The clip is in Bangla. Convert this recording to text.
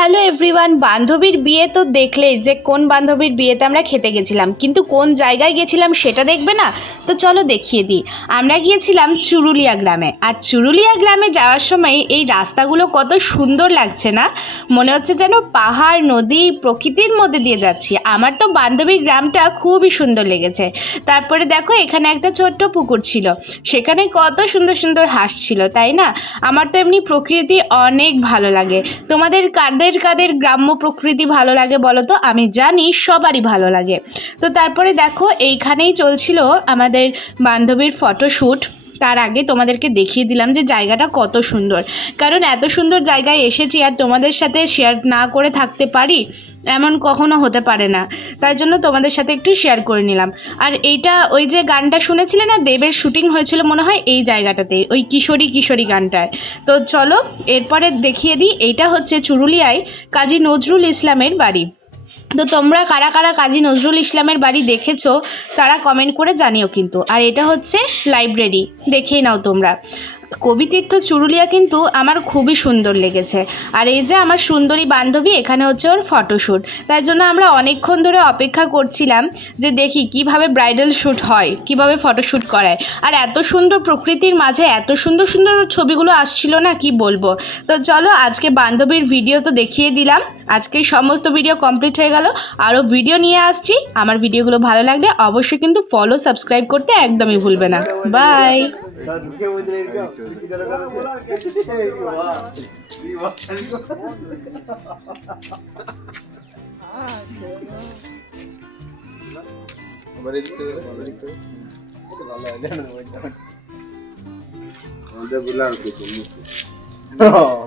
হ্যালো এভরিওয়ান, বান্ধবীর বিয়ে তো দেখলেই যে কোন বান্ধবীর বিয়েতে আমরা খেতে গেছিলাম, কিন্তু কোন জায়গায় গেছিলাম সেটা দেখবে না? তো চলো দেখিয়ে দিই। আমরা গিয়েছিলাম চুরুলিয়া গ্রামে। আর চুরুলিয়া গ্রামে যাওয়ার সময় এই রাস্তাগুলো কত সুন্দর লাগছে না? মনে হচ্ছে যেন পাহাড় নদী প্রকৃতির মধ্যে দিয়ে যাচ্ছি। আমার তো বান্ধবীর গ্রামটা খুবই সুন্দর লেগেছে। তারপরে দেখো এখানে একটা ছোট্ট পুকুর ছিল, সেখানে কত সুন্দর সুন্দর হাঁস ছিল, তাই না? আমার তো এমনি প্রকৃতি অনেক ভালো লাগে। তোমাদের কাদের কাদের গ্রাম্য প্রকৃতি ভালো লাগে বলো তো? আমি জানি সবারই ভালো লাগে। তো তারপরে দেখো এইখানেই চলছিল আমাদের বান্ধবীর ফটোশ্যুট। তার আগে তোমাদেরকে দেখিয়ে দিলাম যে জায়গাটা কত সুন্দর, কারণ এত সুন্দর জায়গায় এসেছি আর তোমাদের সাথে শেয়ার না করে থাকতে পারি এমন কখনো হতে পারে না। তাই জন্য তোমাদের সাথে একটু শেয়ার করে নিলাম। আর এইটা ওই যে গানটা শুনেছিলে না, দেবের শুটিং হয়েছিল মনে হয় এই জায়গাটাতেই, ওই কিশোরী কিশোরী গানটায়। তো চলো এরপরে দেখিয়ে দিই। এইটা হচ্ছে চুরুলিয়ায় কাজী নজরুল ইসলামের বাড়ি। তো তোমরা কারা কারা কাজী নজরুল ইসলামের বাড়ি দেখেছো তারা কমেন্ট করে জানিও কিন্তু। আর এটা হচ্ছে লাইব্রেরি, দেখেই নাও তোমরা। কবিতীর্থ চুরুলিয়া কিন্তু আমার খুবই সুন্দর লেগেছে। আর এই যে আমার সুন্দরী বান্ধবী, এখানে হচ্ছে ওর ফটোশ্যুট। তাই জন্য আমরা অনেকক্ষণ ধরে অপেক্ষা করছিলাম যে দেখি কিভাবে ব্রাইডাল শ্যুট হয়, কিভাবে ফটোশ্যুট করায়। আর এত সুন্দর প্রকৃতির মাঝে এত সুন্দর সুন্দর ছবিগুলো আসছিল না, কি বলবো। তো চলো আজকে বান্ধবীর ভিডিও তো দেখিয়ে দিলাম, আজকে সমস্ত ভিডিও কমপ্লিট হয়ে গেল। আরও ভিডিও নিয়ে আসছি। আমার ভিডিওগুলো ভালো লাগলে অবশ্যই কিন্তু ফলো সাবস্ক্রাইব করতে একদমই ভুলবে না। বাই। ভালো